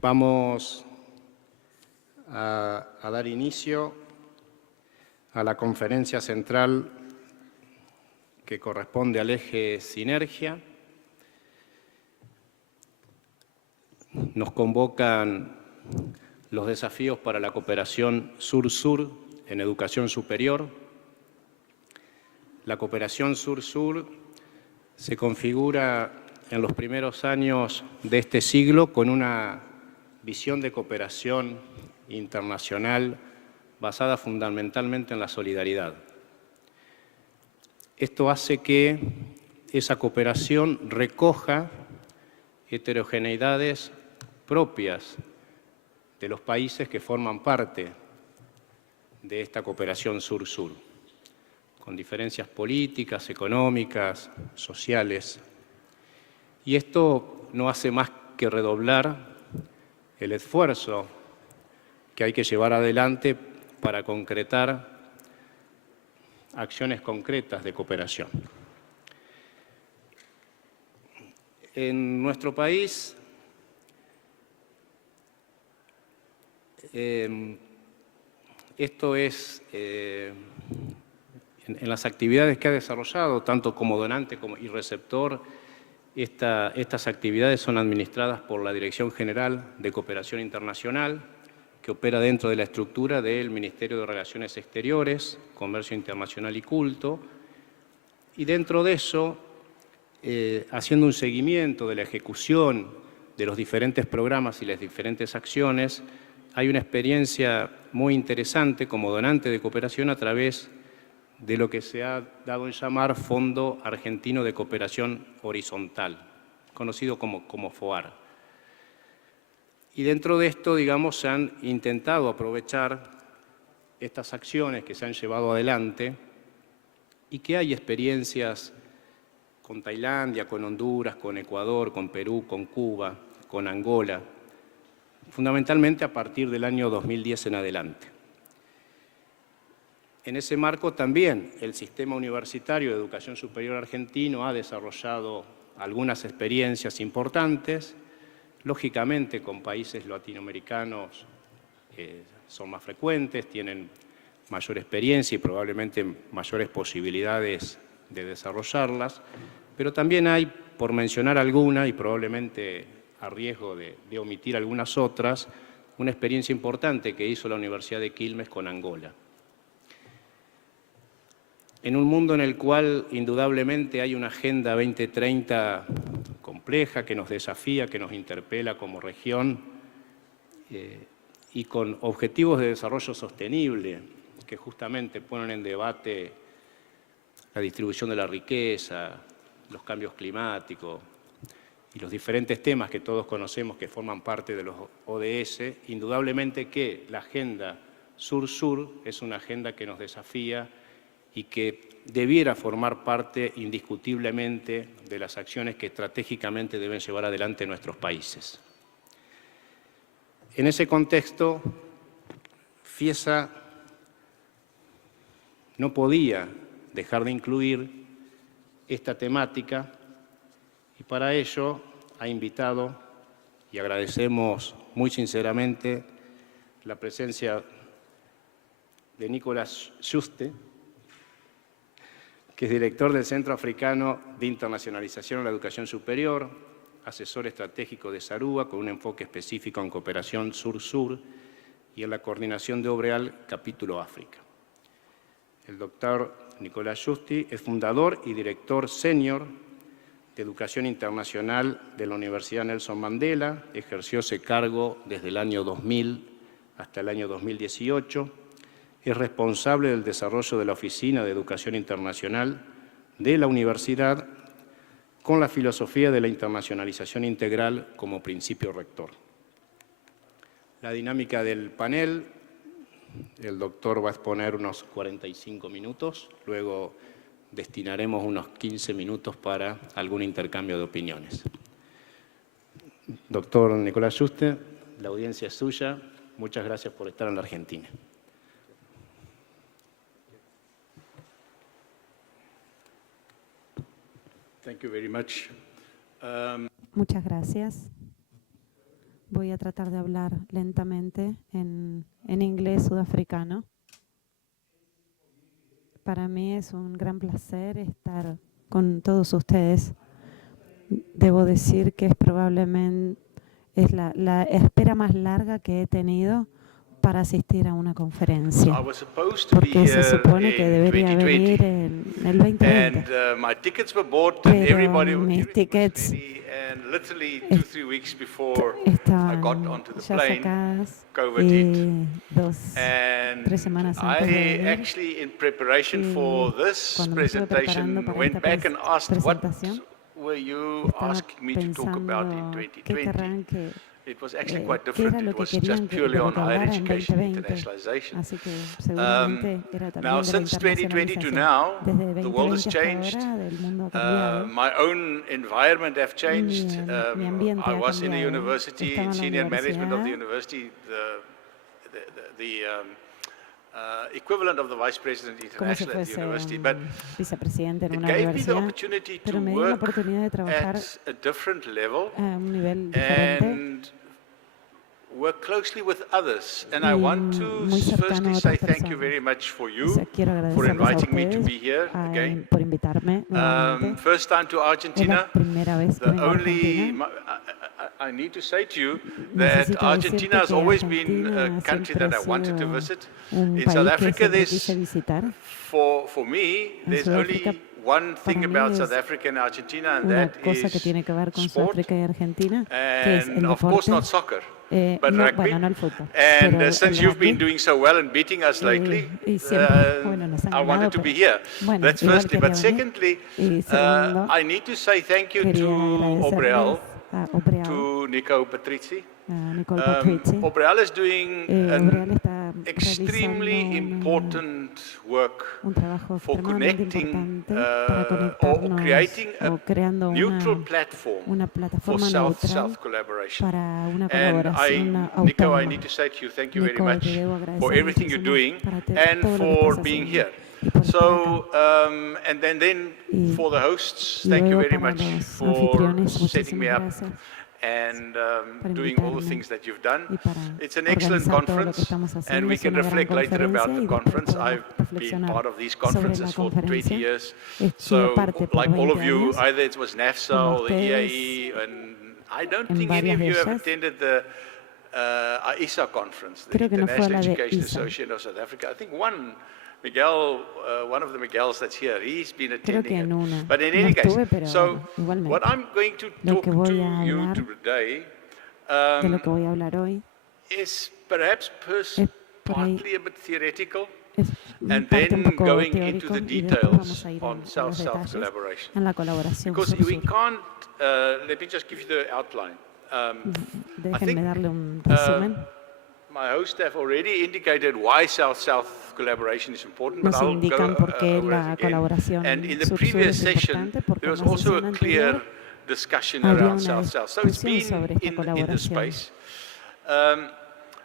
Vamos a dar inicio a la conferencia central que corresponde al eje Sinergia. Nos convocan los desafíos para la cooperación sur-sur en educación superior. La cooperación sur-sur se configura en los primeros años de este siglo con una visión de cooperación internacional basada fundamentalmente en la solidaridad. Esto hace que esa cooperación recoja heterogeneidades propias de los países que forman parte de esta cooperación sur-sur, con diferencias políticas, económicas, sociales. Y esto no hace más que redoblar el esfuerzo que hay que llevar adelante para concretar acciones concretas de cooperación. En nuestro país, esto es, en las actividades que ha desarrollado, tanto como donante y receptor, estas actividades son administradas por la Dirección General de Cooperación Internacional, que opera dentro de la estructura del Ministerio de Relaciones Exteriores, Comercio Internacional y Culto, y dentro de eso, haciendo un seguimiento de la ejecución de los diferentes programas y las diferentes acciones, hay una experiencia muy interesante como donante de cooperación a través de lo que se ha dado en llamar Fondo Argentino de Cooperación Horizontal, conocido como FOAR. Y dentro de esto, digamos, se han intentado aprovechar estas acciones que se han llevado adelante y que hay experiencias con Tailandia, con Honduras, con Ecuador, con Perú, con Cuba, con Angola, fundamentalmente a partir del año 2010 en adelante. En ese marco también el Sistema Universitario de Educación Superior argentino ha desarrollado algunas experiencias importantes, lógicamente con países latinoamericanos son más frecuentes, tienen mayor experiencia y probablemente mayores posibilidades de desarrollarlas, pero también hay, por mencionar alguna y probablemente a riesgo de omitir algunas otras, una experiencia importante que hizo la Universidad de Quilmes con Angola. En un mundo en el cual indudablemente hay una Agenda 2030 compleja que nos desafía, que nos interpela como región y con objetivos de desarrollo sostenible que justamente ponen en debate la distribución de la riqueza, los cambios climáticos y los diferentes temas que todos conocemos que forman parte de los ODS, indudablemente que la Agenda Sur-Sur es una agenda que nos desafía y que debiera formar parte indiscutiblemente de las acciones que estratégicamente deben llevar adelante nuestros países. En ese contexto, FIESA no podía dejar de incluir esta temática y para ello ha invitado, y agradecemos muy sinceramente la presencia de Nicolas Jooste, que es director del Centro Africano de Internacionalización en la Educación Superior, asesor estratégico de Sarúa, con un enfoque específico en cooperación sur-sur y en la coordinación de Obreal, capítulo África. El doctor Nicolas Jooste es fundador y director senior de Educación Internacional de la Universidad Nelson Mandela, ejerció ese cargo desde el año 2000 hasta el año 2018, es responsable del desarrollo de la Oficina de Educación Internacional de la Universidad con la filosofía de la internacionalización integral como principio rector. La dinámica del panel, el doctor va a exponer unos 45 minutos, luego destinaremos unos 15 minutos para algún intercambio de opiniones. Doctor Nicolas Jooste, la audiencia es suya. Muchas gracias por estar en la Argentina. Thank you very much. Muchas gracias. Voy a tratar de hablar lentamente en inglés sudafricano. Para mí es un gran placer estar con todos ustedes. Debo decir que es probablemente la espera más larga que he tenido para asistir a una conferencia, porque se supone que debería venir en el 2020, pero mis tickets estaban ya sacadas y 3 semanas antes de venir, y cuando me estuve preparando para esta presentación, estaba pensando qué querrán que qué era lo que querían de lo que hablara en 2020. Así que seguramente era también de la internacionalización. Desde 2020 hasta ahora, del mundo ha cambiado. Mi ambiente ha cambiado. Estaba en la universidad. Equivalent of the vice president international at the university, but vicepresidente en it una gave me the universidad, opportunity to pero me dio la work oportunidad de trabajar at a different level a un nivel diferente and work closely with others. And I y want to muy cercano firstly a say otras thank you personas. very much for O you sea, quiero for agradecerles a inviting me to ustedes be here again. por invitarme nuevamente. First time to Es la Argentina. primera vez que vengo a Argentina. I need to say to you that Argentina has always been a country that I wanted to visit. In South Africa, for me, there's only one thing about South Africa and Argentina, and that is sport, and of course not soccer, but rugby. And since you've been doing so well and beating us lately, I wanted to be here. That's firstly. But secondly, I need to say thank you to Obrel, to Nico Patrizzi. Obrel is doing an extremely important work for connecting or creating a neutral platform for South-South collaboration. And Nico, I need to say to you, thank you very much for everything you're doing and for being here. So, and then for the hosts, thank you very much for setting me up and doing all the things that you've done. It's an excellent conference, and we can reflect later about the conference. I've been part of these conferences for 20 years. So, like all of you, either it was NAFSA or the EAE, and I don't think any of you have attended the ISA conference, the International Education Association of South Africa. I think Miguel, one of the Miguels that's here, he's been attending it. But in any case, so what I'm going to talk to you today is perhaps partly a bit theoretical, and then going into the details on South-South collaboration. Because we can't, let me just give you the outline. I think my hosts have already indicated why South-South collaboration is important, but I'll go over it again. And in the previous session, there was also a clear discussion around South-South. So it's been in the space.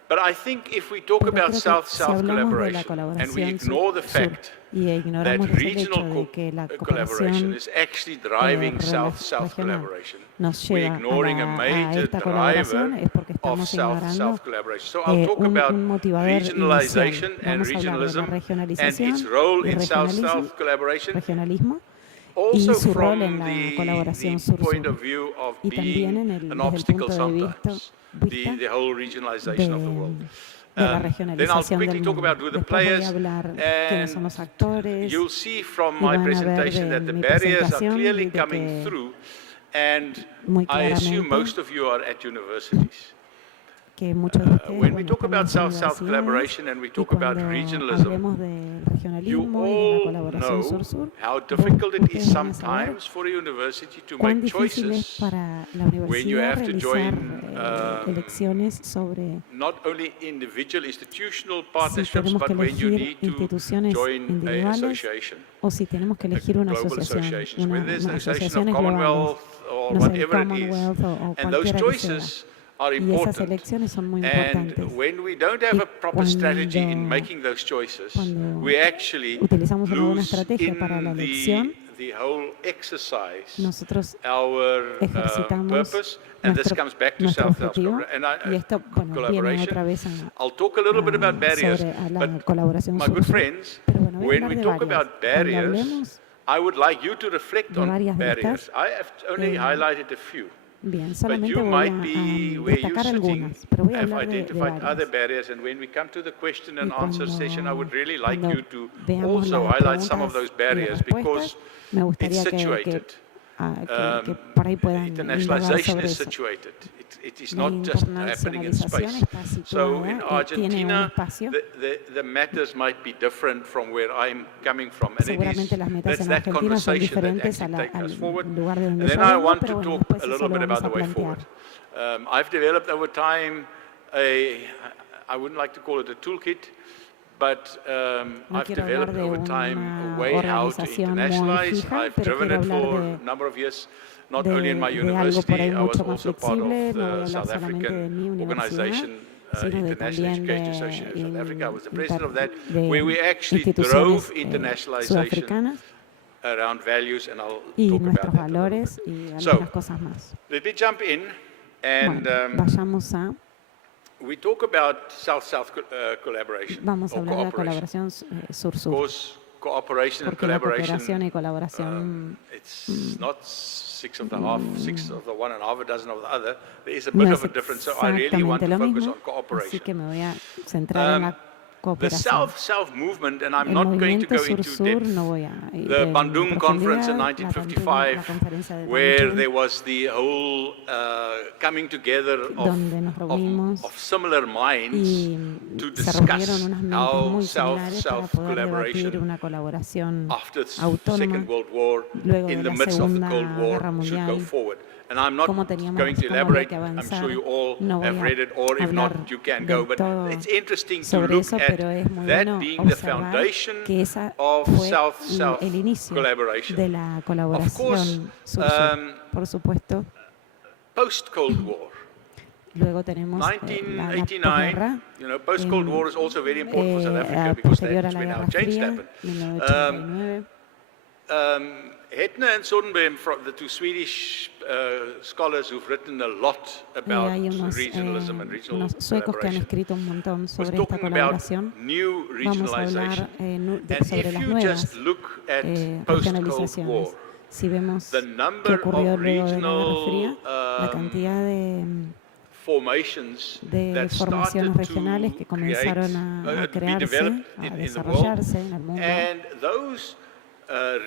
But I think if we talk about South-South collaboration and we ignore the fact that regional collaboration is actually driving South-South collaboration, we're ignoring a major driver of South-South collaboration. So I'll talk about regionalization and regionalism and its role in South-South collaboration, also from the point of view of being an obstacle sometimes, the whole regionalization of the world. Then I'll quickly talk about who the players, and you'll see from my presentation that the barriers are clearly coming through, and I assume most of you are at universities. When we talk about South-South collaboration and we talk about regionalism, you all know how difficult it is sometimes for a university to make choices when you have to join not only individual institutional partnerships, but when you need to join an association, a global association, whether there's an association of Commonwealth or whatever it is. And those choices are important. And when we don't have a proper strategy in making those choices, we actually lose in nosotros ejercitamos nuestro objetivo, y esto viene otra vez sobre la colaboración sur-sur. Pero bueno, voy a hablar de varias. Cuando hablemos I would like you to reflect on varias de barriers. estas, I have only highlighted a few. bien, solamente voy a destacar algunas, pero voy a hablar de Identified other varias. barriers, and when we come to the question and Y answer session, I would really like cuando you to veamos also las highlight some of preguntas those y barriers because respuestas, me it's gustaría situated. que por ahí puedan indagar Internationalization sobre is eso. situated. It is La not just happening in internacionalización space. está So in situada, tiene un Argentina, espacio. the matters might be different from where I'm coming from. And Seguramente las metas en that's that Argentina son conversation that diferentes actually takes us al forward. lugar de donde And yo then I vengo, want pero to bueno, talk después a eso little lo bit vamos about a the way plantear. forward. I've developed over time I wouldn't like to call it a toolkit, but I've quiero hablar developed de over time una a way how to organización muy internationalize. fija, I've pero driven quiero it for hablar a number of years, not de only in my algo por ahí university, I was mucho más also part of flexible. No voy a the hablar South solamente de mi African universidad, organization, sino de International también Education Association of South Africa. I was the president of that, de where we actually instituciones drove internationalization sudafricanas around values, and I'll y talk nuestros about that a little valores bit. y So, algunas cosas más. let me jump in, and Bueno, vayamos a we talk about South-South collaboration Vamos a or hablar de la cooperation. colaboración sur-sur. Of course, cooperation and Porque la collaboration, cooperación y colaboración it's not six of the one and half a dozen of the other. There is a no bit es of a difference, so I really want exactamente to lo focus mismo, on así cooperation. que me voy a centrar en la The cooperación. South movement, and I'm El not going to movimiento go into sur-sur, depth, no voy a ir the en Bandung Conference in profundidad, la 1955, conferencia de where Bandung, there was the whole coming together donde nos reunimos of similar minds y to se reunieron discuss unas mentes how muy similares para South-South poder debatir collaboration una colaboración after the autónoma Second World War, luego in de the la midst of the Segunda Cold War, Guerra should go Mundial. forward. And I'm not Cómo teníamos- going to cómo había elaborate. que I'm avanzar. sure you all No voy have a read it, or if hablar not, you can del go. But todo it's interesting to sobre look eso, at pero es muy that bueno being the observar foundation que esa of fue South-South el inicio collaboration. de la Of course, colaboración sur-sur. Por supuesto, post-Cold War, luego tenemos la 1989, posguerra, post-Cold War is also very important for South Africa because posterior a that's la when Guerra our change Fría, happened. 1989. Hedner and Sonnenbehm, the two Swedish scholars who've written a lot about Hay regionalism and regional unos suecos que han collaboration, escrito un montón was sobre esta talking about colaboración. new Vamos a regionalization. hablar And sobre if las you nuevas just look at post-Cold War, regionalizaciones. Si vemos the qué number ocurrió of luego de la Guerra Fría, regional la cantidad de formations that formaciones started regionales que to comenzaron create, a be crearse, developed a in the world, desarrollarse en el mundo, and those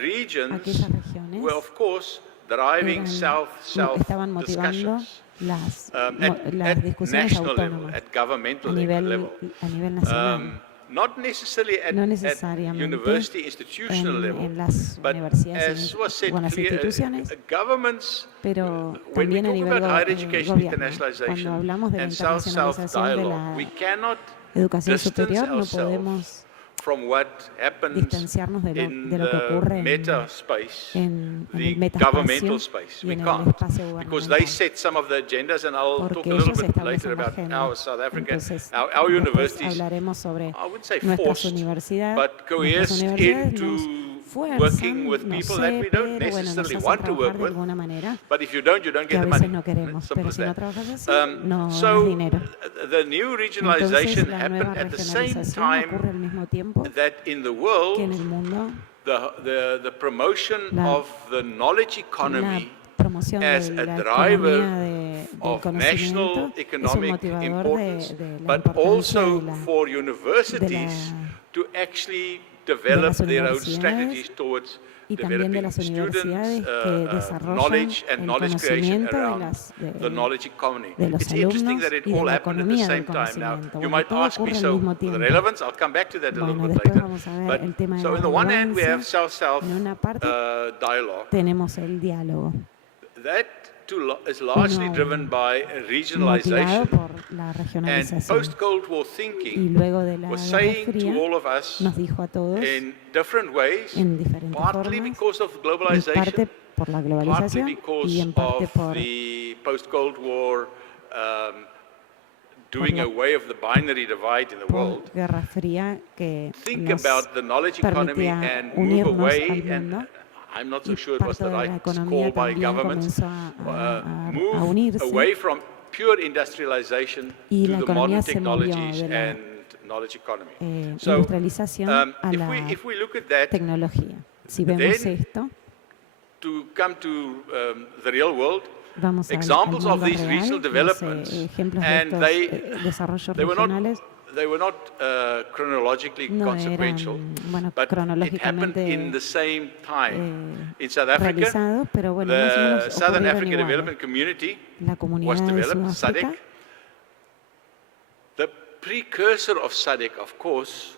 regions aquellas regiones were, of course, driving South-South estaban motivando discussions las at discusiones national level, autónomas at governmental a level. nivel nacional. Not necessarily No at necesariamente university institutional level, en las but universidades as was said o en las clear, instituciones, governments, pero when we también a talk nivel about higher education gobierno. Cuando internationalization hablamos de la and South-South internacionalización de dialogue, we la cannot educación distance superior, no ourselves podemos from what happens distanciarnos de lo que in ocurre the en meta space, el the metaespacio governmental space. y We en el can't, espacio because they gubernamental. set some of the agendas, and I'll talk Porque a little ellos bit later establecen la about agenda. our South Africa, Entonces, our después universities, hablaremos sobre I wouldn't say nuestras forced, universidades. but Nuestras coerced universidades nos into fuerzan, working with no people sé, that we don't pero bueno, nos necessarily hacen want to trabajar work de with. alguna manera But if you don't que get a the veces money. no queremos. Simple Pero as si no that. trabajas así, no das So dinero. the new Entonces, regionalization la nueva happened at the same regionalización ocurre time al mismo tiempo that in the que en world, el mundo the promotion La- of the knowledge la economy promoción as de a la driver economía del of conocimiento national es un economic motivador importance, de la but importancia also de for universities to actually develop las their own universidades strategies towards y también de developing las universidades students, que desarrollan knowledge and el knowledge creation conocimiento around the knowledge economy. de los It's interesting alumnos that it y de all la happened at the economía same del time. Now, conocimiento. you Bueno, might todo ask me, ocurre al so mismo the tiempo. relevance, I'll come back to that a little Bueno, bit después later. vamos a ver But, el tema de so la on the one hand, we have relevancia. South-South En una parte dialogue. tenemos el diálogo, That is largely Uno driven by motivado regionalization. por la And regionalización. post-Cold War Y thinking luego de la was Guerra saying to Fría all of us nos dijo a todos, in different ways, en diferentes partly formas, because of en globalization, parte por la partly globalización because y en parte of por the post-Cold War doing la- away of the binary divide in the world. Guerra Fría que Think nos about the knowledge economy permitía and move unirnos away al and mundo I'm not so sure it was the right call by governments, move away from pure industrialization to the modern technologies and knowledge economy. So, if we look at that, tecnología. Si vemos esto, to come to the real world, vamos examples al of mundo these real, regional developments, ejemplos de and estos desarrollos regionales they were not chronologically no consequential, eran, but it happened in the same time. In South Africa, pero bueno, the Southern ocurrieron African iguales. Development Community La was comunidad de developed, Sudáfrica, SADC. The precursor of SADC, of course,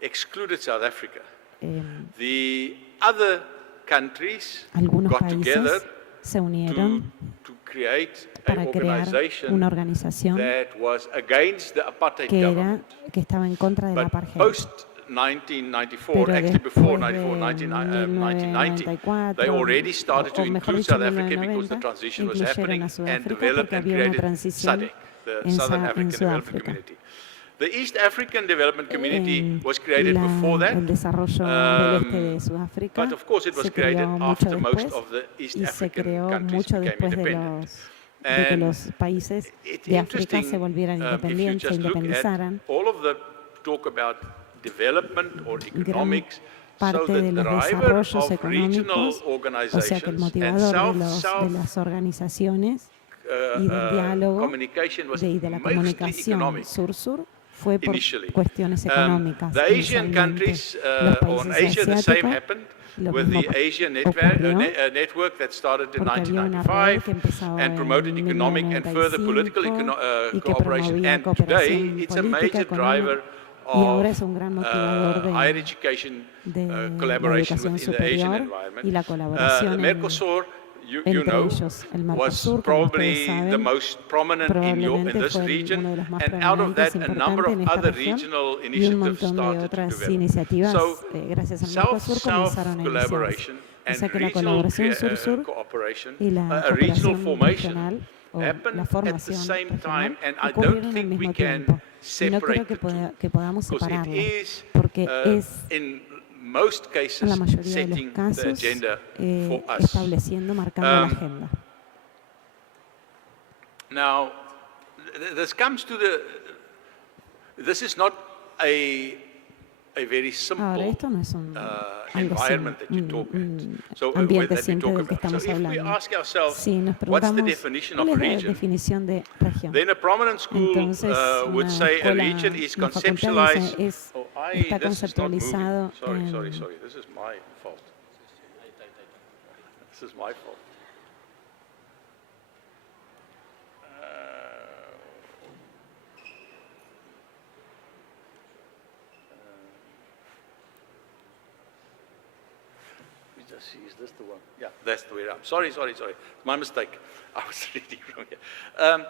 excluded South Africa. The other countries algunos got together países se unieron to create para an crear una organización that was against the apartheid que government. estaba en contra del But apartheid. post 1994, Pero actually before después de 1990, they already started to o mejor include dicho, South Africa because 1990, the transition was incluyeron happening a and Sudáfrica developed porque and había una created transición SADC, the en Southern African Development Sudáfrica. Community. The East African Development Community was created before that, El desarrollo del este de Sudáfrica but of course it was se created creó mucho after most después of the East y se African creó countries mucho became después de independent. que los países It's de África interesting se volvieran if you independientes, se just look at independizaran. all of the talk about development or economics, so Parte the de los driver desarrollos of regional económicos, o sea que el organizations and motivador de South-South las organizaciones y del diálogo communication was y de la mostly comunicación economic. sur-sur fue por Initially. cuestiones económicas. The Asian inicialmente. countries Los on países Asia, the same asiáticos, happened lo with mismo the Asian ocurrió network that started in porque había una red que 1995 empezó and promoted en economic and further political 1995 y que cooperation. promovía And cooperación today it's a política, major driver económica, y ahora of es un gran motivador higher education de la collaboration educación within the Asian superior environment. y la colaboración The Mercosur, you entre know, ellos. El was Mercosur, como probably ustedes the saben, most prominent in probablemente this fue region, uno de los más and out of that, prominentes, a number importante of en esta other región, regional y un initiatives montón de started to otras develop. iniciativas, So, gracias al Mercosur, comenzaron a iniciarse. collaboration O and sea que la regional colaboración sur-sur cooperation, y la a regional cooperación formation regional o happened la at the formación same time, regional and I ocurrieron don't al think we mismo can tiempo. Y no separate creo que, the two, que podamos because it separarlas, is porque es in most en cases la mayoría de los setting the casos agenda for us. estableciendo, marcando la agenda. Now, this comes to this is not a very Ahora, simple esto no es un environment that you talk ambiente that we simple talk del que about. So estamos if we hablando. ask ourselves, Si nos what's the preguntamos definition cuál of es la region? definición de región, Then a prominent school entonces would una say a escuela, region is una facultad conceptualized. dice Oh, está this is not moving. conceptualizado Sorry, this is my fault. This is my fault. Is this the one? Yeah, that's the way around. Sorry. My mistake. I was reading wrong here.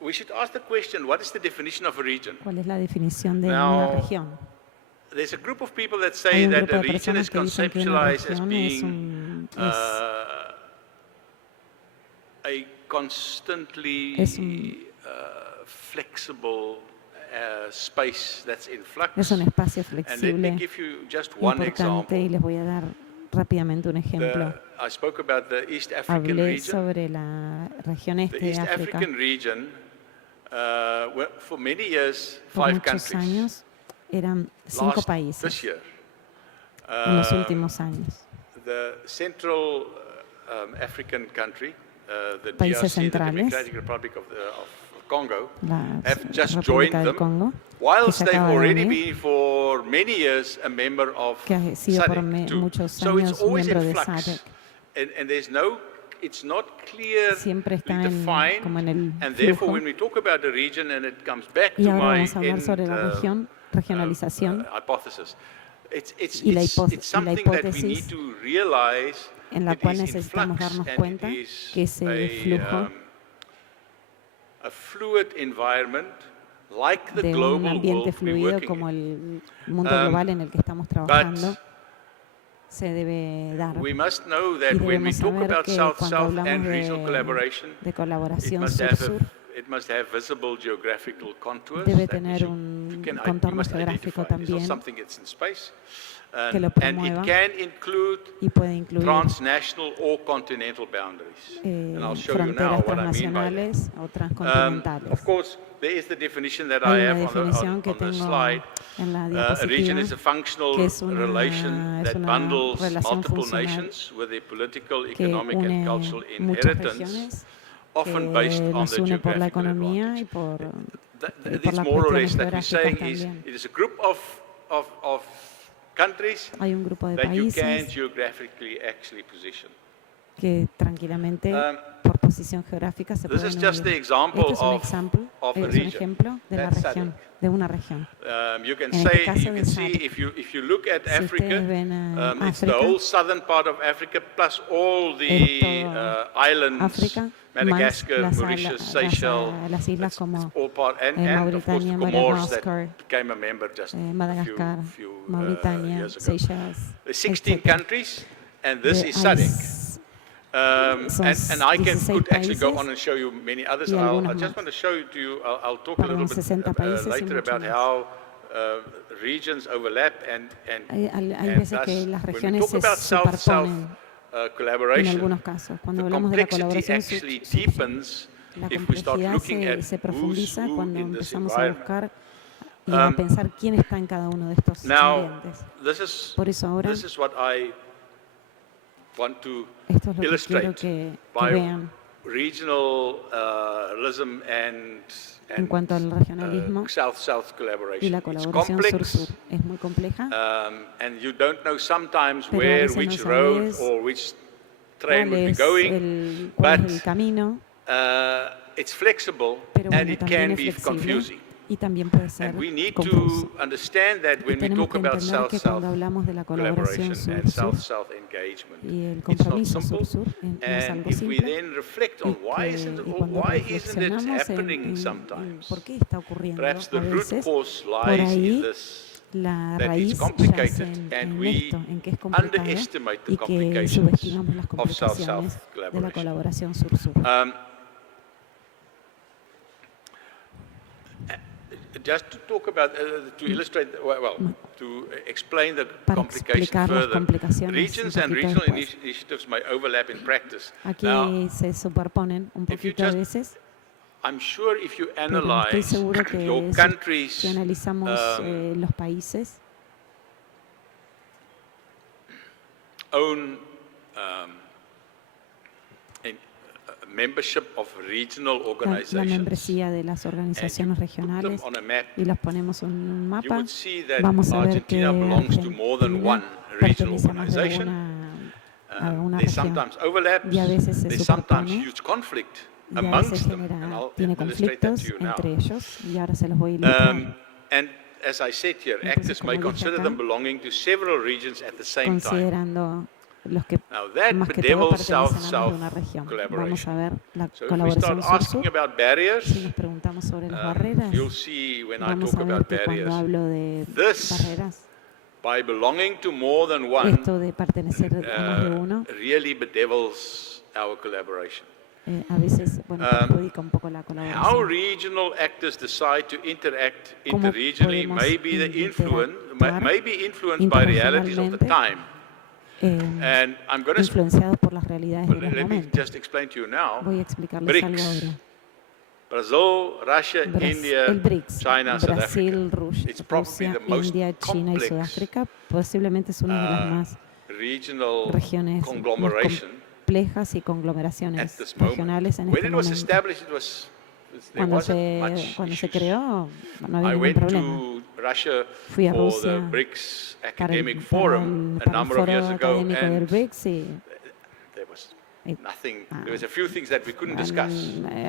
We should ask the question, what is the definition of a region? ¿Cuál es la definición de Now, una región? There's a group of people that Hay say un that grupo a de region personas is que dicen que una conceptualized as región being es a constantly flexible space that's in flux. un espacio And let me flexible, give you just one importante, y example. les voy a dar rápidamente un ejemplo. I spoke about the East African Hablé region. sobre la región este The de East África. African region, for many years, Por 5 muchos countries. años eran 5 This países year, en los últimos años. the Central African country, the Países DRC, the centrales, Democratic Republic of Congo, La have just joined República del them, Congo, que whilst se they've acaba de already unir, been for many years a member of que ha sido por SADC too. muchos So it's años always miembro in de flux, SADC. and there's no, it's not clearly Siempre está como en el defined, and therefore flujo. when we talk about the region, and it comes back Y to ahora my vamos a hablar sobre la regionalización, hypothesis. y la It's something that we need hipótesis to realize en la it cual is in necesitamos flux, darnos and cuenta it is que ese flujo a fluid environment like the de un global ambiente world we're fluido working como in. el mundo global en el que estamos trabajando But se debe dar. we must know that Y when we debemos talk saber about que South-South cuando and hablamos regional collaboration, de it colaboración must sur-sur, have visible geographical contours debe that tener un we contorno must geográfico identify. It's not también. something that's in space. que lo promueva y puede incluir transnational or continental boundaries. And I'll show you now fronteras what I mean by that. transnacionales o transcontinentales. Of course, there is the definition that Hay I una have definición que on the tengo slide. en la A diapositiva, region is a functional que es una relation that bundles relación multiple funcional nations with their political, que economic, and une cultural muchas inheritance, regiones, often que based on los the une por la geographical economía y advantage. por It's las more or cuestiones less that we're geográficas saying is también. it is a group of countries Hay un grupo de that you can países geographically actually position. que tranquilamente por posición geográfica se This pueden is just the unir. example Este es un of a es un region. ejemplo de la That's región, SADC. de una región. You can En este say, caso you de can see SADC. if you look at Si Africa, ustedes ven it's the África, whole southern part of Africa plus all es the todo islands, África, más Madagascar, Mauritius, Seychelles, las islas it's como all part, and of course the Mauritania, Comoros that Madagascar, became a member just Madagascar, a few Mauritania, years ago. Seychelles, There's 16 etc. countries, and this is Hay SADC. And I could 16 actually go países on and show you many others. y I algunos just más. want to show you to you. I'll talk a little Perdón, bit 60 países y later mucho about más. how regions overlap and Hay veces thus, que las when we regiones talk se about South-South superponen en collaboration, algunos casos. Cuando the hablamos de la complexity colaboración actually deepens la if we start complejidad looking at se who's profundiza who cuando in this empezamos a environment. buscar y a pensar quién está en cada uno de estos Now, ambientes. Por eso ahora, this is what I want to esto es lo que quiero illustrate que by vean regionalism en cuanto al regionalismo South-South y collaboration. la It's colaboración complex, sur-sur. Es muy compleja, and you don't know sometimes pero a where, veces no which road sabes or which train cuál would be es going, cuál but es el camino, it's flexible pero and bueno, it también can es be flexible confusing. y también puede ser And we need confuso. to understand that Y when we tenemos talk que about entender que cuando South-South hablamos de la collaboration colaboración and sur-sur South-South engagement, y el it's not compromiso simple. sur-sur no es And algo if we simple, then reflect on y cuando why isn't it reflexionamos happening en sometimes, por qué está ocurriendo perhaps the a root veces, cause por lies in ahí this, la that raíz it's yace complicated and en we esto, en que es complicado underestimate the y que complications subestimamos las of complicaciones South-South de la collaboration. colaboración sur-sur. Just to talk about, to illustrate, to explain the Para complication explicar las further, complicación regions un and poquito regional después. initiatives may overlap in practice. Aquí Now, se superponen un if you poquito a just veces, I'm sure if you pero estoy analyze seguro que your si country's analizamos los países, own membership of regional la organizations, membresía de las organizaciones put them regionales on a map, y los ponemos en un you mapa, would see that vamos a ver que Argentina belongs to more than one Argentina regional pertenece a más de organization. a una There's región sometimes overlap, y a veces se there's sometimes superpone huge conflict y a veces amongst them, and genera, I'll tiene illustrate that conflictos to you now. entre ellos y ahora se los voy a ilustrar. And as I said here, Entonces, actors may como dije consider acá, them belonging to several regions at the same time. Considerando los que Now that más que todo bedevils pertenecen a más de South-South una región. Vamos a collaboration. ver la So if we colaboración start asking sur-sur. about barriers, Si nos preguntamos sobre las barreras, you'll see when I vamos talk a ver about que cuando barriers, hablo de this barreras, by belonging to more than one, esto de pertenecer a más de uno, really bedevils our collaboration. a veces perjudica un poco la How colaboración. regional actors decide to interact ¿Cómo interregionally podemos may be interactuar may be influenced by realities of the time. And I'm going to influenciados por las realidades de los let me momentos. just explain to you now. Voy a explicarles algo BRICS, ahora. Brazil, Russia, India, El BRICS, China, South Brasil, Africa. It's probably Rusia, the most India, China y complex Sudáfrica, posiblemente es una de las más regional regiones más conglomeration complejas y at conglomeraciones this moment. regionales en When este it was momento. established, there wasn't much Cuando se issues. creó, no había I ningún went problema. to Russia Fui a for Rusia the BRICS para Academic el Forum a number of foro years ago, académico del and BRICS y there was Eh, nothing. There was a few things that we couldn't discuss.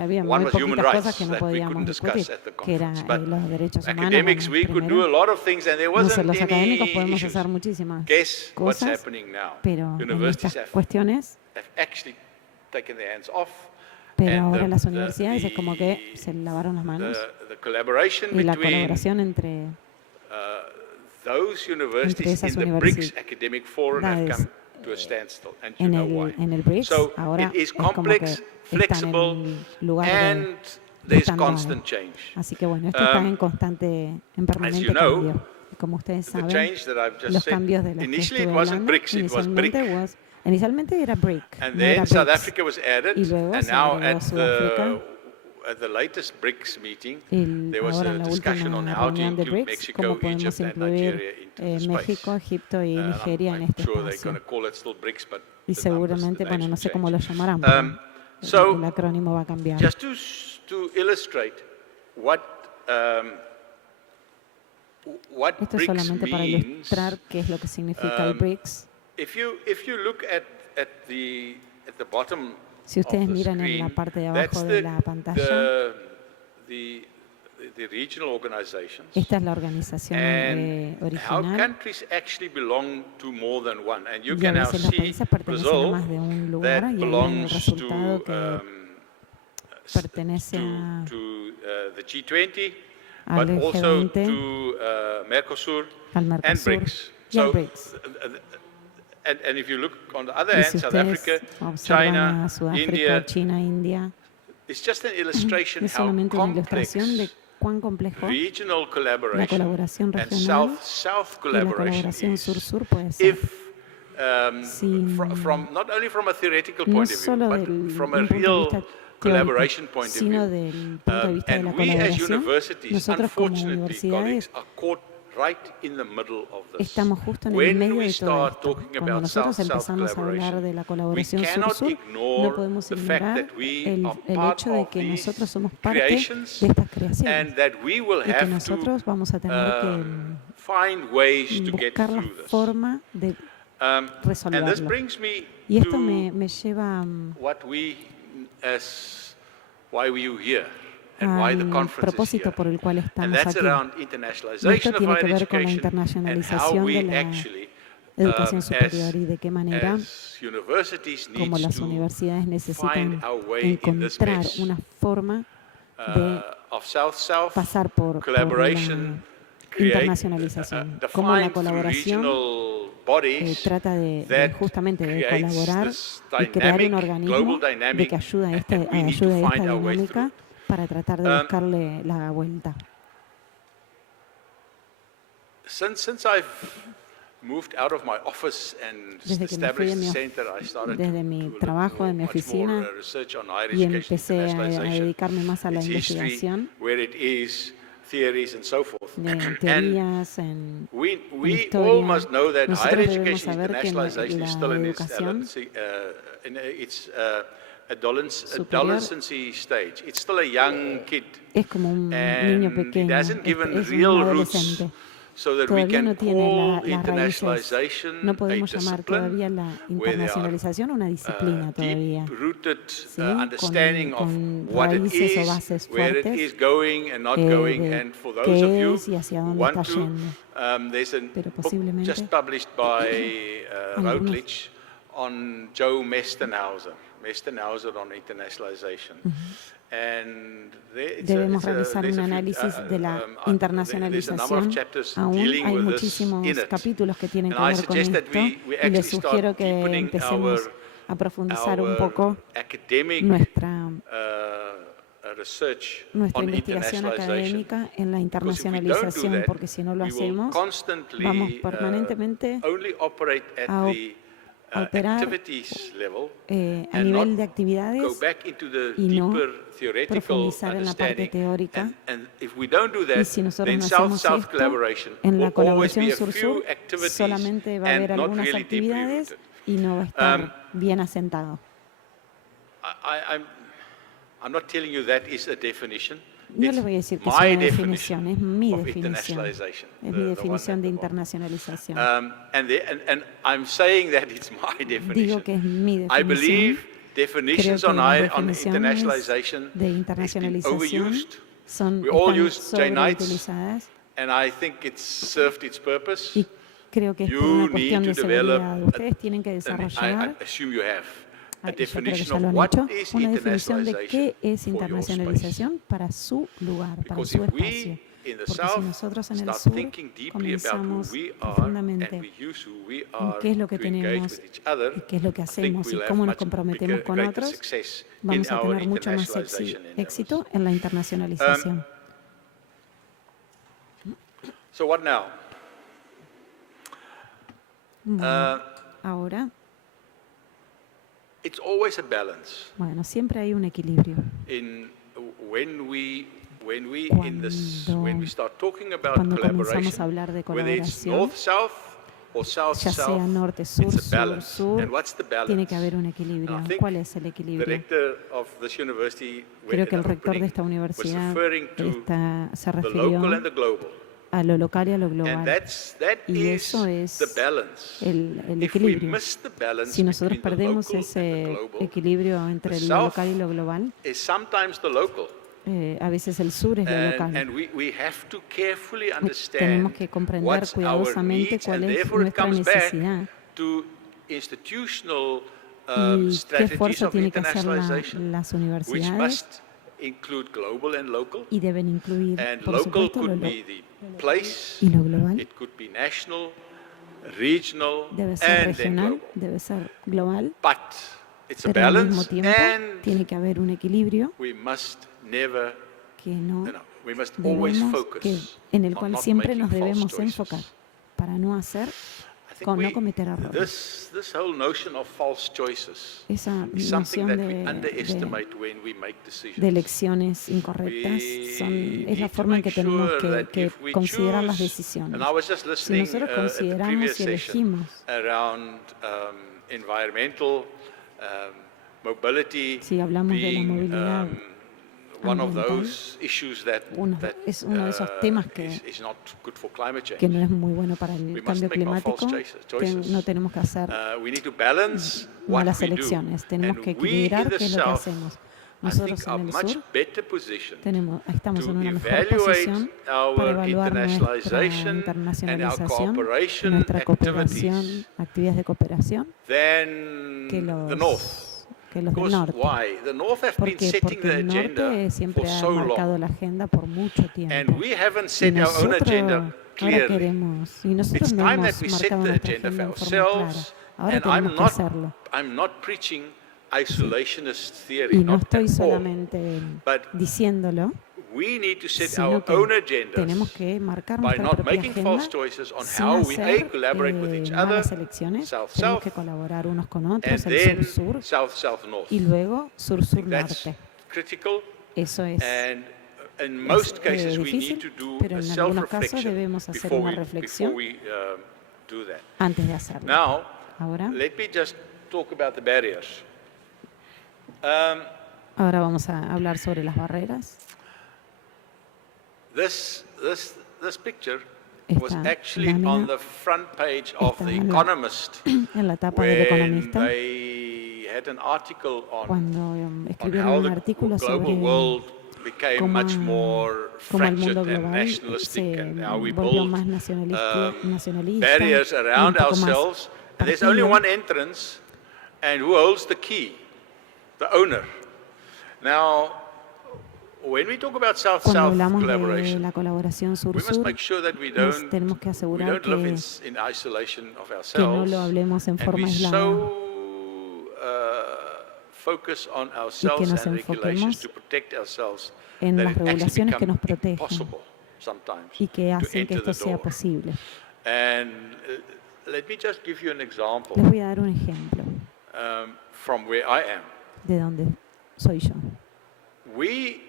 había One muy was human poquitas cosas rights que no that we podíamos couldn't discuss discutir, at the que era conference. But los derechos humanos. academics, we could do a lot of things, and there wasn't Los académicos any podemos issues. hacer muchísimas Guess what's cosas, happening now? pero en Universities estas cuestiones, have actually taken their hands off. pero and ahora the- las the- universidades es como que the- se lavaron las manos The collaboration y la between colaboración entre those universities esas in the BRICS Academic Forum have universidades, come to a standstill, and you en know why. el BRICS So ahora it is es como que complex, están flexible, en lugar and de there's stand-by. constant change. Así que bueno, esto está en As permanente you know, cambio. como ustedes saben, los cambios de los que estuve hablando, inicialmente era BRIC, and no era then South BRICS. Africa was added, Y luego and se now agregó Sudáfrica. at the latest BRICS meeting, Y there was ahora a en la discussion on última how to reunión de include BRICS, Mexico, cómo podemos Egypt, and incluir Nigeria into the space. México, Egipto y Nigeria en I'm este sure they're espacio. going to call it still BRICS, but Y the numbers, seguramente, the bueno, names no sé will cómo lo change. llamarán, pero So, el acrónimo va a cambiar. just to illustrate what Esto es BRICS solamente para means, ilustrar qué es lo que significa el BRICS. if you look at the bottom Si ustedes of the miran en la screen, parte de that's abajo de la pantalla, the regional organizations. esta es la organización And how original. countries actually belong to more than one. And you Y a can now veces los see países pertenecen a Brazil más de un lugar that y ahí ven el belongs resultado to, que pertenece the G20, al but also G20, to Mercosur al and Mercosur BRICS. y al So, BRICS. and if you look on the other Y hand, si South ustedes Africa, observan China, a Sudáfrica, India, China, India, it's just an illustration es how solamente una complex ilustración de cuán complejo regional la collaboration colaboración and regional South-South y la collaboration colaboración is. sur-sur puede ser. If Si from not only from a theoretical no point of view, solo but del from a un punto de real vista collaboration teórico, point of sino view. del punto de vista de la And we as colaboración, universities, nosotros como unfortunately, universidades colleagues, are caught right in the middle of this. estamos justo en el When medio we de todo start esto. talking Cuando about nosotros South-South empezamos a hablar collaboration, de la we colaboración cannot sur-sur, no ignore podemos the fact ignorar that we el are part hecho de of que these nosotros somos parte de creations estas creaciones and that we will y que have nosotros to vamos a tener que find ways to get buscar la through this. forma de And this resolverlo. brings me Y esto to me lleva what why we are here and why the al conference is propósito here. por el cual And estamos that's aquí. around Y internationalization esto of tiene que higher ver con la education and how internacionalización we de la actually, educación superior y de qué manera, as universities, como needs las to necesitades necesitan find our way in this encontrar mess una forma de of South-South pasar por la collaboration, internacionalización, cómo la defined through colaboración regional bodies trata de that justamente de creates colaborar this y crear un dynamic, organismo global de dynamic, que ayuda a and esta, we need to ayude a esta find our way through dinámica it. para tratar de buscarle la vuelta. Since I've moved out of my office and Desde que me fui established de the mi center, I started desde to mi do a little trabajo, de mi much more, oficina, research on higher y education empecé a internationalization, dedicarme más a la its history, investigación where it is, theories and so forth. de And teorías, en we historia. all must know that higher Nosotros debemos education saber que internationalization is still la in its educación adolescency stage. It's still a young kid. es como un niño And it pequeño, hasn't given es un real roots adolescente. so that we Todavía no can tiene call las raíces, internationalization no a podemos llamar todavía discipline la where there are internacionalización una disciplina todavía, deep-rooted ¿sí? understanding of con what it raíces o is, bases where it fuertes is going and not going. de And for those of qué you es y hacia who dónde want está to, yendo. there's a Pero book posiblemente just published by algunos- Routledge on Joe Mestenhauser on internationalization. And Debemos realizar un análisis de la internacionalización. Aún hay muchísimos capítulos que tienen que ver con esto y les sugiero que empecemos a profundizar un poco nuestra investigación académica en la internacionalización, porque si no lo hacemos, vamos permanentemente a operar a nivel de actividades y no profundizar en la parte teórica. Y si nosotros no hacemos esto, en la colaboración sur-sur solamente va a haber algunas actividades y no va a estar bien asentado. I'm not telling you that is a definition. No les voy a decir que es una definición, es mi definición. Es mi definición de internacionalización. And I'm saying that it's my Digo definition. que es mi I definición. believe Creo definitions que on las internationalization definiciones de has been internacionalización overused, están We all used J-nights. sobreutilizadas and I think it's served its purpose. y creo que es por You una need cuestión to de develop seguridad. Ustedes tienen que I desarrollar, assume you have a yo creo que definition ya lo of han what hecho, is una definición de qué es internationalization for your internacionalización para su lugar, para Because su if we espacio. in the Porque si South nosotros en el start sur thinking deeply about who comenzamos we are and profundamente we use who we en are qué es lo que to engage tenemos with each other, y qué es lo que I think hacemos y we'll have cómo nos much comprometemos con greater otros, success vamos in a our tener mucho más internationalization endeavors. éxito en la internacionalización. So what now? Bueno, ahora, it's always a balance. bueno, siempre hay un equilibrio. When we start talking about Cuando comenzamos a collaboration, hablar de whether it's colaboración, north-south or ya sea south-south, norte, sur, it's a sur, balance. sur, And what's the balance? tiene que haber un equilibrio. And I think ¿Cuál es el the equilibrio? rector of this university, Creo que el at the rector de opening, esta was universidad referring to se the refirió local and the global. a lo local y a lo And global. that Y is eso es the balance. el If we equilibrio. miss the balance Si nosotros between the perdemos local and the ese global, equilibrio entre the lo south local y lo global, is sometimes the local. a veces el sur es lo local. And we have to carefully Tenemos understand que comprender what's our cuidadosamente needs, cuál and es therefore it nuestra comes back necesidad to institutional y qué strategies esfuerzo of tiene que hacer internationalization, las which universidades, must include global and local. y deben incluir, And por local supuesto, could lo be the place, y lo global. it could be national, regional, Debe ser and then regional, global. debe ser global, But it's a pero al mismo balance, tiempo and tiene que haber un equilibrio we must never, que no we must always debemos, focus en el on cual not siempre making nos false debemos choices. enfocar para no hacer, I think no cometer errores. this whole notion of false choices Esa is something noción that we underestimate when we make de decisions. elecciones incorrectas es la forma en que tenemos que considerar las decisiones. And I was just Si listening nosotros at the consideramos previous y session elegimos, around environmental mobility si hablamos de la being movilidad one of ambiental, those issues that es uno de esos temas is not good for climate change. que no es muy bueno para We el must cambio make no false climático, choices. no tenemos que hacer We need to balance what malas we do. elecciones, tenemos And que we in equilibrar the qué es lo que South, hacemos. I Nosotros think, are en el much sur better positioned estamos to en una mejor evaluate posición para our evaluar nuestra internationalization and our internacionalización, cooperation nuestra activities cooperación, actividades de cooperación, than que the los North. del Because norte. why? The North have ¿Por been qué? setting Porque the el agenda norte siempre for ha so marcado long, la agenda por mucho tiempo. and we haven't Y set our own nosotros agenda ahora clearly. queremos, y nosotros It's no time hemos that we set marcado the nuestra agenda agenda for en forma clara. ourselves. Ahora And tenemos que hacerlo. I'm not preaching isolationist theory, Y no not estoy at all. solamente But diciéndolo, we need to set sino our que own agendas tenemos que marcar by nuestra not propia making agenda false choices on sin how we hacer collaborate with each other, malas elecciones. Tenemos South-South, que colaborar unos con and otros, then el sur-sur, South-South-North. y luego That's sur-sur-norte. critical, Eso es and in most cases we difícil, need to do pero a en algunos casos self-reflection debemos hacer before una we reflexión do that. antes de hacerlo. Now, Ahora, let me just talk about the barriers. ahora vamos a hablar sobre las barreras. This picture was Esta actually lámina on the front page of está The en la- Economist En la tapa del when Economista, they had an article on cuando escribieron how un the artículo global sobre world became cómo much more cómo el fractured mundo and global nationalistic, se and how we volvió build más nacionalista barriers y un around poco más ourselves. And there's only partido. one entrance, and who holds the key? The owner. Now, when we talk about Cuando South-South hablamos de collaboration, la colaboración we must sur-sur, make sure that we tenemos que we asegurar don't live que in isolation of no ourselves, lo hablemos en and forma we aislada so focus on ourselves nos and regulations enfoquemos to protect ourselves en that las it actually regulaciones que nos becomes protegen impossible sometimes y que to hacen que enter esto the sea door. posible. And let me just give you an example Les voy a dar un ejemplo from where I am. de dónde soy yo. We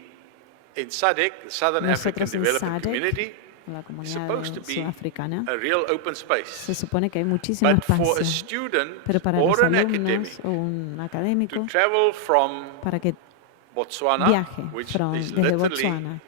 in SADC, the Southern African Nosotros en Development SADC, Community, la is comunidad supposed to be sudafricana, a real open se space. supone que hay muchísimo But for a espacio, student pero para los or an alumnos academic o un to académico, travel from para que Botswana, viaje which is desde literally Botswana,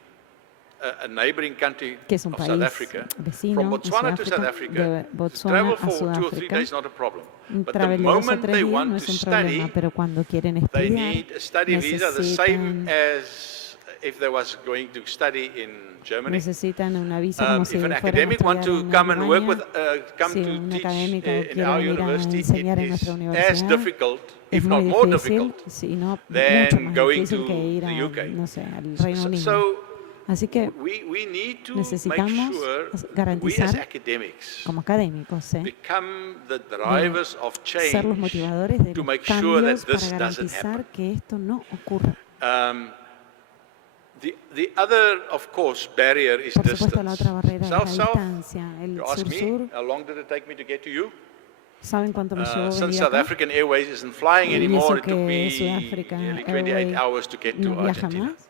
a neighboring country que es un of South país Africa, vecino from de Botswana to South Sudáfrica, Africa, de to Botswana travel a for 2 or 3 Sudáfrica, days not a problem. un But the travel de 2 o moment 3 they días no want es to un problema, study, pero cuando quieren they estudiar, need a study visa the same necesitan, as if they was going to study in Germany. necesitan una visa como si If an fueran a academic want estudiar to en come and work with, Alemania. come Si to un teach académico in quiere our venir a university, enseñar en it is nuestra as universidad, difficult, es if not muy more difícil, difficult, si no mucho than más going difícil to que ir the UK. no sé, al Reino Unido. So Así que we need to make necesitamos sure we as garantizar academics como académicos, become the drivers of ser los change motivadores de to los make sure that cambios para this doesn't garantizar happen. que esto no ocurra. The other, of course, barrier is Por supuesto, la distance. otra barrera es la South-South, distancia. El you ask me, sur-sur, how long did it take me to get to you? ¿Saben cuánto me llevó Since venir South acá? African Airways isn't flying Y eso anymore, it took que me Sudáfrica nearly 28 Airways hours to get to no viaja Argentina. más,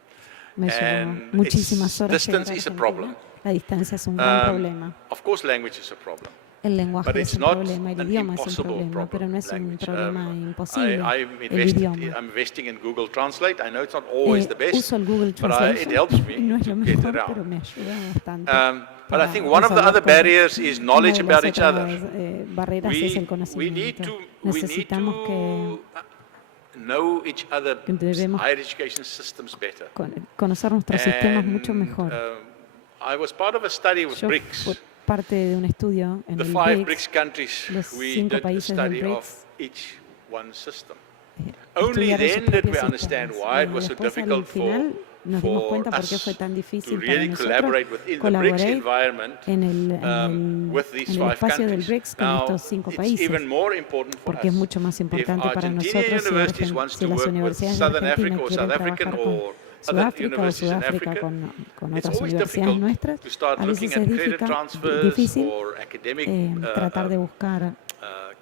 me llevó And muchísimas horas llegar a distance is a Argentina. problem. La distancia es un gran problema. Of course, language is a problem. El lenguaje But es it's un not problema, el an idioma es un impossible problema, problem, pero no es un language. problema imposible, I'm el idioma. investing in Google Translate. I know it's not always the best, Uso el Google but it Translation, helps me no es lo to get mejor, pero around. me ayuda bastante. But I think one of the other barriers is knowledge about each other. Barreras es el We need conocimiento. to Necesitamos que know each other's debemos higher education systems better. conocer nuestros sistemas mucho mejor. I was part of a study with Yo BRICS. fui parte de un estudio en The el 5 BRICS, BRICS countries, los we 5 did a países del study of BRICS, each one system. Only estudiaron sus then did we propios understand sistemas. why Y it was so después al difficult final nos dimos for cuenta por qué us fue tan to difícil para really nosotros collaborate within the BRICS colaborar environment with these en el 5 espacio del countries. BRICS con Now, estos 5 it's países, even more important for porque es us. mucho más If importante para Argentina nosotros universities wants si to las work with universidades de Southern Argentina Africa or quieren South African trabajar con or other Sudáfrica o universities in Sudáfrica Africa, con it's otras always universidades difficult nuestras, to start a looking veces at es credit transfers difícil or academic tratar de buscar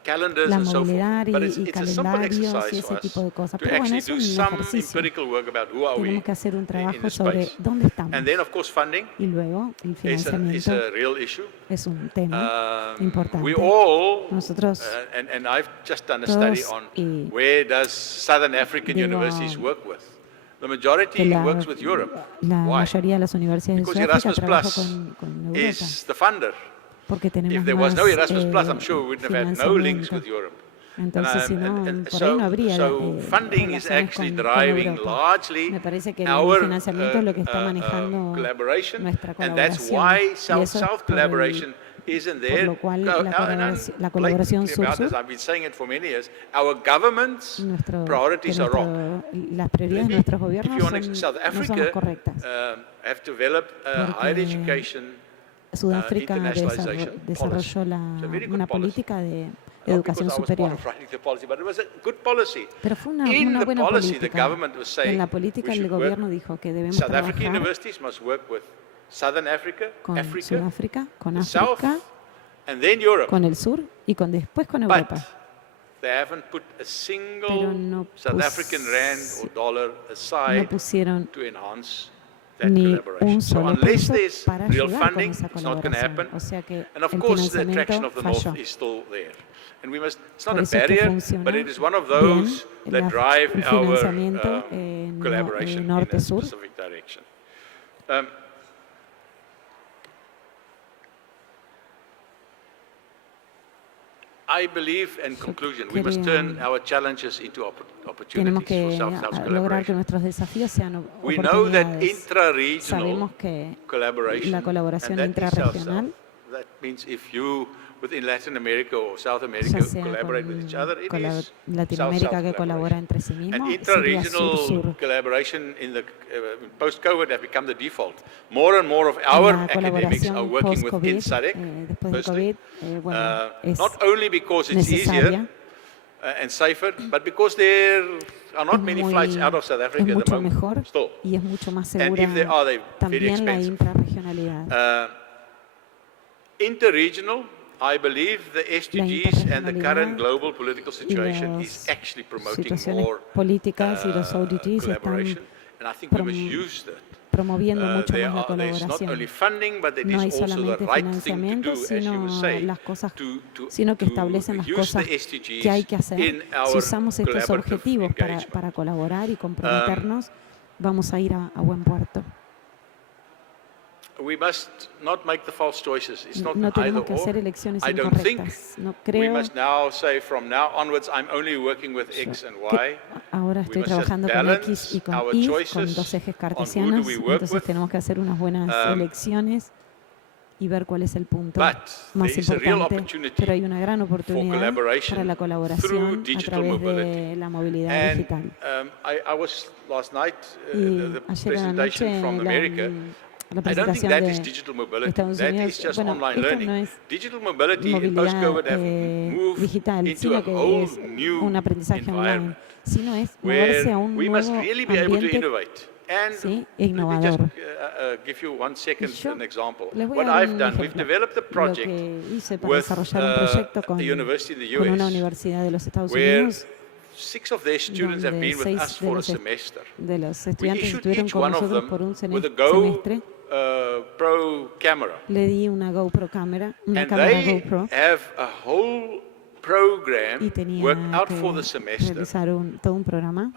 calendars la and so movilidad forth. But y it's a simple calendarios y exercise ese for tipo us de cosas. to Pero bueno, actually es do un some ejercicio. empirical work about who are we Tenemos que hacer un in trabajo this sobre space. dónde estamos. And then, of course, funding Y luego el is financiamiento a real issue. es un tema We importante. all, Nosotros and I've just done a study todos, on y where does Southern African digo universities work with. The majority que works with Europe. la Why? mayoría de las universidades de Because Sudáfrica Erasmus trabajan Plus con Europa, is the funder. porque tenemos If there was más no Erasmus Plus, I'm sure we wouldn't have had no links with financiamiento. Europe. Entonces, si no, And por ahí no habría so funding is relaciones actually con driving Europa. largely Me parece que el our financiamiento es lo que está manejando collaboration, nuestra and that's colaboración. why Y eso es South-South collaboration isn't por there. lo cual la colaboración Blatantly about this, sur-sur, I've been saying it for many years. Our government's priorities are wrong. las prioridades de nuestros gobiernos If you want no South son Africa las correctas. have developed higher Porque education Sudáfrica internationalization desarrolló It's a very good una policy. política de Not educación because I was part superior. of writing the policy, but it was a good policy. Pero fue In una the buena policy, the política. government was En saying la política we el should gobierno work. dijo que debemos South African trabajar universities must work with Southern Africa, con Africa, Sudáfrica, con the South, África, and then Europe. con el sur y después con But Europa. they haven't put a Pero single no South African rand or dollar no aside pusieron to enhance that ni collaboration. un So solo unless peso there's para real ayudar con funding, esa it's not going to colaboración. happen. O sea que And of el course, the attraction financiamiento of the North falló. is still there. And we must, it's not Por a eso es que barrier, funciona but it is one of bien those that el drive our financiamiento collaboration in a norte-sur. specific direction. I believe, in conclusion, we must turn our challenges into Tenemos opportunities que for South-South lograr que collaboration. nuestros desafíos sean We know that oportunidades. intra-regional Sabemos que collaboration, la colaboración and that is intrarregional, South-South. That means if you within Latin America or South America ya sea collaborate with each other, it con is Latinoamérica South-South que colabora collaboration. entre sí And mismo, sería intra-regional sur-sur. collaboration in the post-COVID have become the default. More and more of our La academics are colaboración working post-COVID, within SADC, después de firstly. COVID, bueno, es Not only because it's easier necesaria, and safer, but because there are not many flights out of South es Africa at the mucho moment. mejor Still. y es mucho más And segura if there are, they're very también la expensive. intrarregionalidad. Interregional, I believe the SDGs and the current global political situation is las actually promoting situaciones more políticas y los ODGs collaboration. están And I think we must use that. promoviendo mucho There's más la not colaboración. only funding, but it No hay is also the solamente right thing to financiamiento, do, as you sino would say, las cosas, to sino que establecen las use cosas the SDGs que hay que hacer. in Si our usamos estos collaborative objetivos engagement. para colaborar y comprometernos, vamos a ir a buen puerto. We must not make the false choices. It's not No either tenemos que or. hacer elecciones I don't think incorrectas. No we creo must now say from now onwards I'm only working with X and que Y. ahora We estoy must just trabajando con balance X y con our Y, con choices dos ejes on who cartesianos, do we work entonces with. tenemos que hacer unas buenas elecciones y ver cuál es el punto But más there is a real importante. opportunity Pero hay una gran oportunidad collaboration para la through colaboración a digital través mobility. de la movilidad And digital. I was last night, Y the ayer a la presentation noche from America. la I don't think presentación that de is digital mobility. Estados That Unidos, is just bueno, online esto learning. no es Digital mobility in movilidad post-COVID have moved digital, into sino a que whole es new un aprendizaje online, environment sino es moverse a where un we nuevo must really be able to ambiente innovate ¿sí? E innovador. Let me just give you 1 second an example. Les voy What a dar I've un done, ejemplo. we've developed a Lo project que hice para with desarrollar un proyecto a university in the con una US, universidad de los Estados where Unidos, 6 of their students have donde been with us 6 for a semester. de los We estudiantes issued estuvieron each con one of nosotros them por un with a semestre. Pro camera. Le di una GoPro cámara, una And cámara they GoPro, have a whole y program tenía worked out que for the semester realizar todo un programa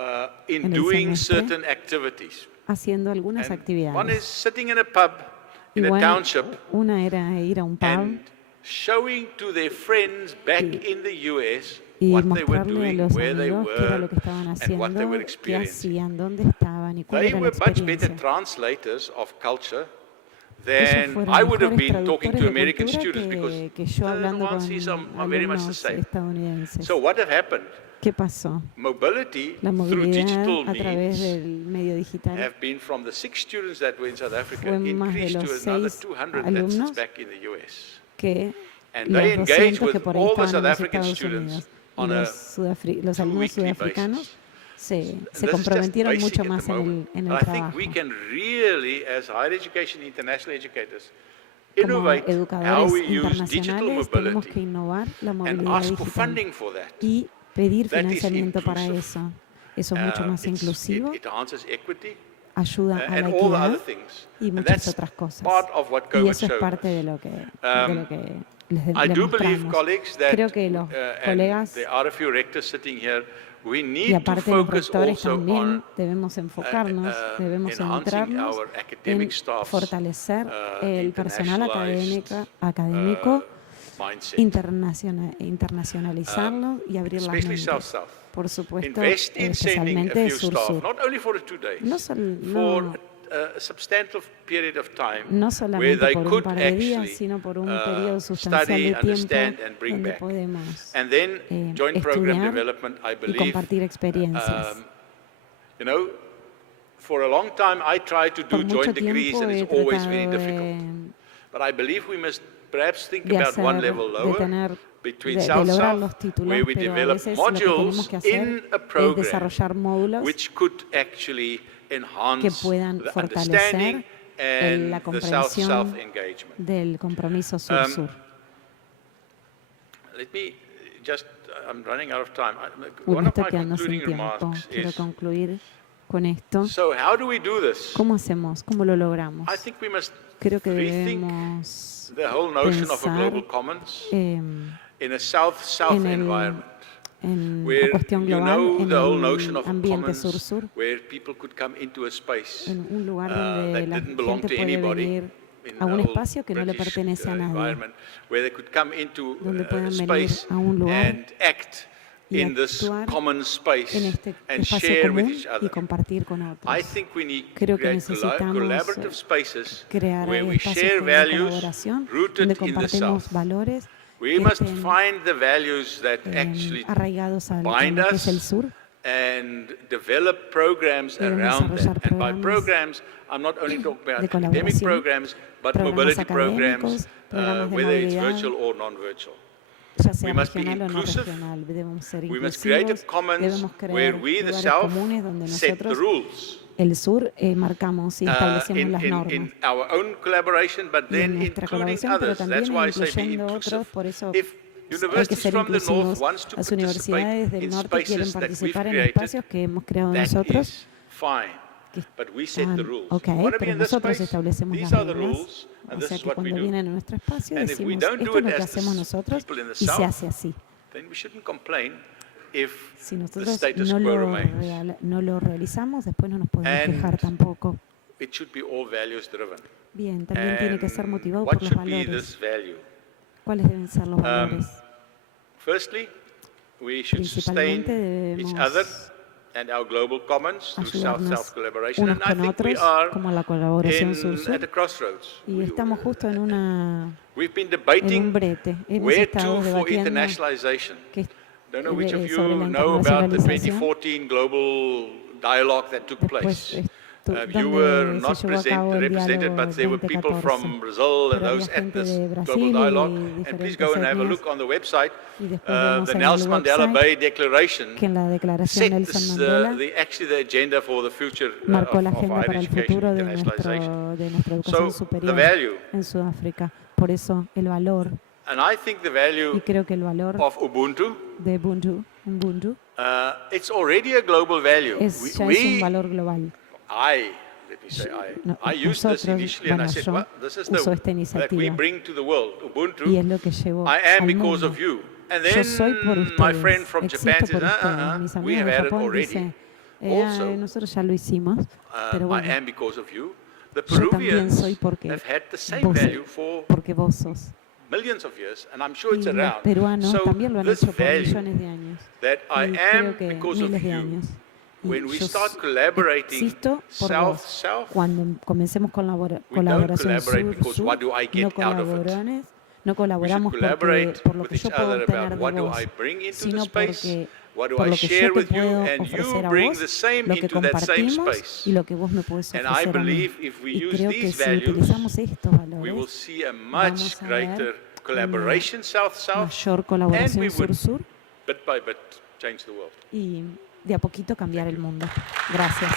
in en el doing semestre, certain activities. haciendo algunas And one is actividades. sitting in a pub Y in a bueno, township una era ir a un pub and showing to their friends back in the US y what they were mostrarle a doing, los where they amigos qué era were, lo que estaban and what they were haciendo, qué experiencing. hacían, dónde estaban y cuál They era la were much better experiencia. translators of culture Ellos than fueron I would have mejores been talking traductores to de American cultura students because que yo the hablando con nuances are very much the alumnos same. estadounidenses. So what had happened? ¿Qué pasó? Mobility La through movilidad digital a través means del medio digital have been from the 6 students that were in South Africa fue más de increased los to another 6 200 that's alumnos back in the US. que And they los engage 200 que with por ahí all the estaban South en los African Estados students Unidos y on a los alumnos 2-weekly sudafricanos basis. se This is just comprometieron basic mucho at the más moment. en el But I think trabajo. we can really, as higher education international educators, Como innovate how educadores we use digital internacionales tenemos que mobility innovar la and movilidad ask for digital funding for that. y pedir That is financiamiento para inclusive. eso. Eso es mucho más inclusivo, It enhances equity ayuda a and la all the other equidad things. y And muchas that's otras cosas. part of what Y COVID eso es showed parte us. de lo que les I do believe, demostramos. colleagues, that Creo que los and colegas there are a few rectors sitting here, we y need to aparte los focus rectores also también on debemos enfocarnos, debemos enhancing centrarnos our en academic staff's fortalecer el personal internationalized, académico, mindset. internacionalizarlo y abrir las Especially mentes. South-South. Por supuesto, Invest in sending a especialmente few staff, sur-sur. not only for 2 days, No, for a substantial period of time no where solamente they por un could par de días, actually sino por un periodo sustancial study, de understand, tiempo and bring donde back. podemos And then joint program estudiar development, I y believe, compartir experiencias. you know, for a long time I tried to do Por mucho joint degrees tiempo and he it's always very tratado difficult. But I believe we must perhaps think de about one hacer, level de lower tener, between de lograr South-South, los títulos, where we pero a develop veces lo que tenemos modules que hacer in a es program desarrollar módulos which could actually que enhance puedan the fortalecer understanding and la the comprensión South-South engagement. del compromiso sur-sur. Let me just, I'm running out of time. Me One of está my quedando sin concluding tiempo. remarks Quiero is, concluir con esto. so how do we do this? ¿Cómo hacemos? ¿Cómo lo logramos? I think we must Creo que rethink debemos the whole notion of a pensar global commons en in a South-South environment. la Where cuestión you global, know en the whole el notion of a ambiente commons sur-sur, where people could come into a space en un lugar donde that la didn't belong gente to puede anybody venir in a un the whole espacio que no le British, pertenece a nadie, environment, where they could come into donde a puedan venir space a un lugar and act y in this actuar common space en este and espacio share with común each y other. compartir con otros. I think we need to Creo que create necesitamos collaborative spaces crear where we espacios share de values colaboración rooted donde in the compartimos South. valores We que must estén find the values that actually arraigados a bind lo que es el us sur and develop programs Debemos around desarrollar that. And by programas programs, I'm not only talking about de academic colaboración, programs, but programas mobility académicos, programs, programas de whether it's movilidad, virtual or non-virtual. ya sea We must be regional o no inclusive. regional. Debemos ser We must create a inclusivos, commons debemos crear where we, the lugares South, comunes donde set the nosotros, rules. el sur, marcamos y establecemos las normas. In our own collaboration, but Y en then nuestra including colaboración, pero others. también That's why I say be incluyendo inclusive. otros, por eso If hay que universities ser from the north inclusivos. wants to Las participate universidades del in norte quieren spaces that we've participar en created, espacios que hemos creado that nosotros, is fine. que But we set the rules. ok, You want to be pero in this nosotros space? establecemos These las are the reglas. rules, and O this sea is que what we cuando do. vienen a nuestro espacio And if we decimos, don't esto do es lo it que as hacemos the nosotros people in the y se South, hace así. then we shouldn't complain if Si the nosotros status no quo lo, remains. no lo realizamos, después no nos podemos And quejar tampoco. It should be all values driven. Bien, también tiene que ser And motivado what por los should be valores. this value? ¿Cuáles deben ser los valores? Firstly, we should sustain Principalmente each debemos other and our global commons through ayudarnos South-South collaboration. unos And I con think we otros, are como la colaboración sur-sur. at a crossroads. Y estamos justo en We've been un debating brete. Hemos where estado to for debatiendo internationalization. que Don't know which of sobre you la know about the internacionalización. 2014 global dialogue that took Después place. You were not represented, but there were people from Brazil and those at this global dialogue. And please go and have a look on the website. The Nelson Mandela Bay Declaration set actually the agenda for the future of higher education internationalization. So the value. Por eso el valor. And I think the value of Ubuntu, it's already a global value. Es un valor global. Let me say I used this initially and I said, well, this is that we bring to the world. Ubuntu, I am because of you. And then my friend from Japan said, we have had it already. Also, I am because of you. The Peruvians have had the same value for millions of years, and I'm sure it's around. So this value that I am because of you, when we start collaborating South-South, we don't collaborate because what do I get out of it? We should collaborate with each other about what do I bring into the space, what do I share with you, and you bring the same into that same space. And I believe if we use these values, we will see a much greater collaboration South-South, and we would, bit by bit, change the world. Y de a poquito cambiar el mundo. Gracias.